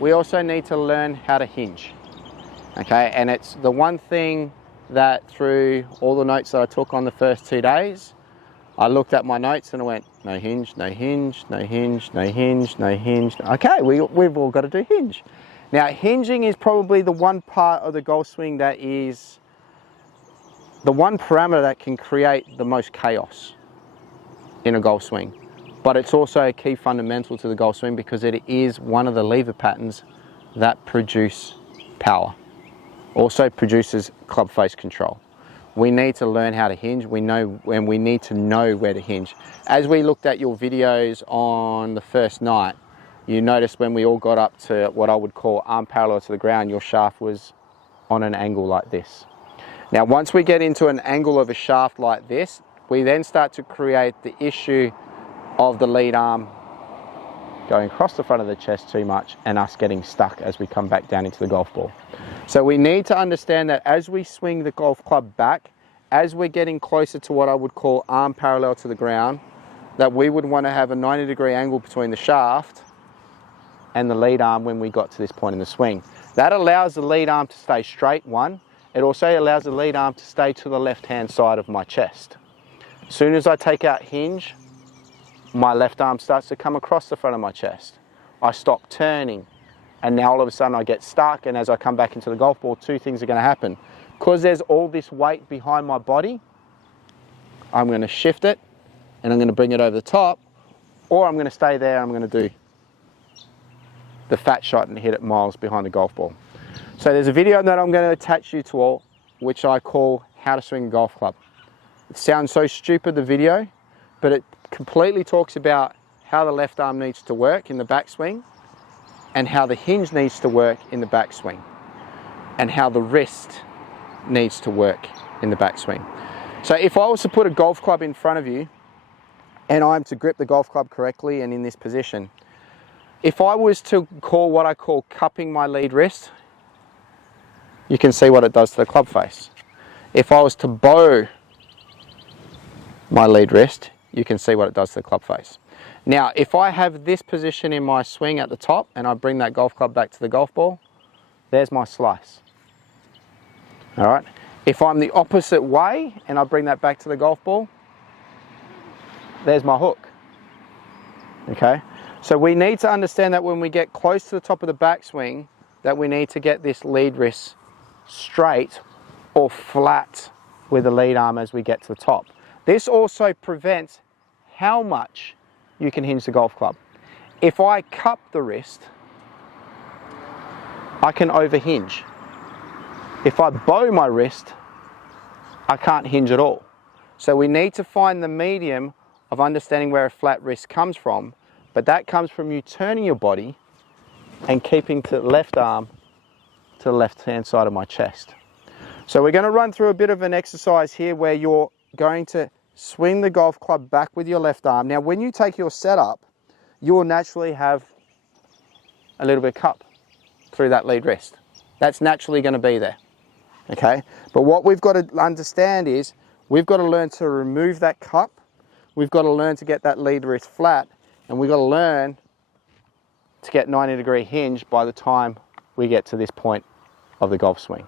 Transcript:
we also need to learn how to hinge. Okay, and it's the one thing that through all the notes that I took on the first 2 days, I looked at my notes and I went, no hinge, no hinge, no hinge, no hinge, no hinge. Okay, we've all got to do hinge. Now, hinging is probably the one part of the golf swing that is the one parameter that can create the most chaos in a golf swing. But it's also a key fundamental to the golf swing because it is one of the lever patterns that produce power. Also produces club face control. We need to learn how to hinge. We know when we need to know where to hinge. As we looked at your videos on the first night, you noticed when we all got up to what I would call arm parallel to the ground, your shaft was on an angle like this. Now, once we get into an angle of a shaft like this, we then start to create the issue of the lead arm going across the front of the chest too much and us getting stuck as we come back down into the golf ball. So we need to understand that as we swing the golf club back, as we're getting closer to what I would call arm parallel to the ground, that we would want to have a 90-degree angle between the shaft and the lead arm when we got to this point in the swing. That allows the lead arm to stay straight, one. It also allows the lead arm to stay to the left-hand side of my chest. As soon as I take out hinge, my left arm starts to come across the front of my chest. I stop turning, and now all of a sudden I get stuck, and as I come back into the golf ball, two things are going to happen. Because there's all this weight behind my body, I'm going to shift it, and I'm going to bring it over the top, or I'm going to stay there and I'm going to do the fat shot and hit it miles behind the golf ball. So there's a video that I'm going to attach you to all, which I call How to Swing a Golf Club. It sounds so stupid, the video, but it completely talks about how the left arm needs to work in the backswing and how the hinge needs to work in the backswing and how the wrist needs to work in the backswing. So if I was to put a golf club in front of you and I'm to grip the golf club correctly and in this position, if I was to call what I call cupping my lead wrist, you can see what it does to the club face. If I was to bow my lead wrist, you can see what it does to the club face. Now, if I have this position in my swing at the top and I bring that golf club back to the golf ball, there's my slice. All right. If I'm the opposite way and I bring that back to the golf ball, there's my hook. Okay. So we need to understand that when we get close to the top of the backswing, that we need to get this lead wrist straight or flat with the lead arm as we get to the top. This also prevents how much you can hinge the golf club. If I cup the wrist, I can overhinge. If I bow my wrist, I can't hinge at all. So we need to find the medium of understanding where a flat wrist comes from, but that comes from you turning your body and keeping the left arm to the left-hand side of my chest. So we're going to run through a bit of an exercise here where you're going to swing the golf club back with your left arm. Now, when you take your setup, you will naturally have a little bit of cup through that lead wrist. That's naturally going to be there, okay? But what we've got to understand is we've got to learn to remove that cup. We've got to learn to get that lead wrist flat, and we've got to learn to get 90-degree hinge by the time we get to this point of the golf swing.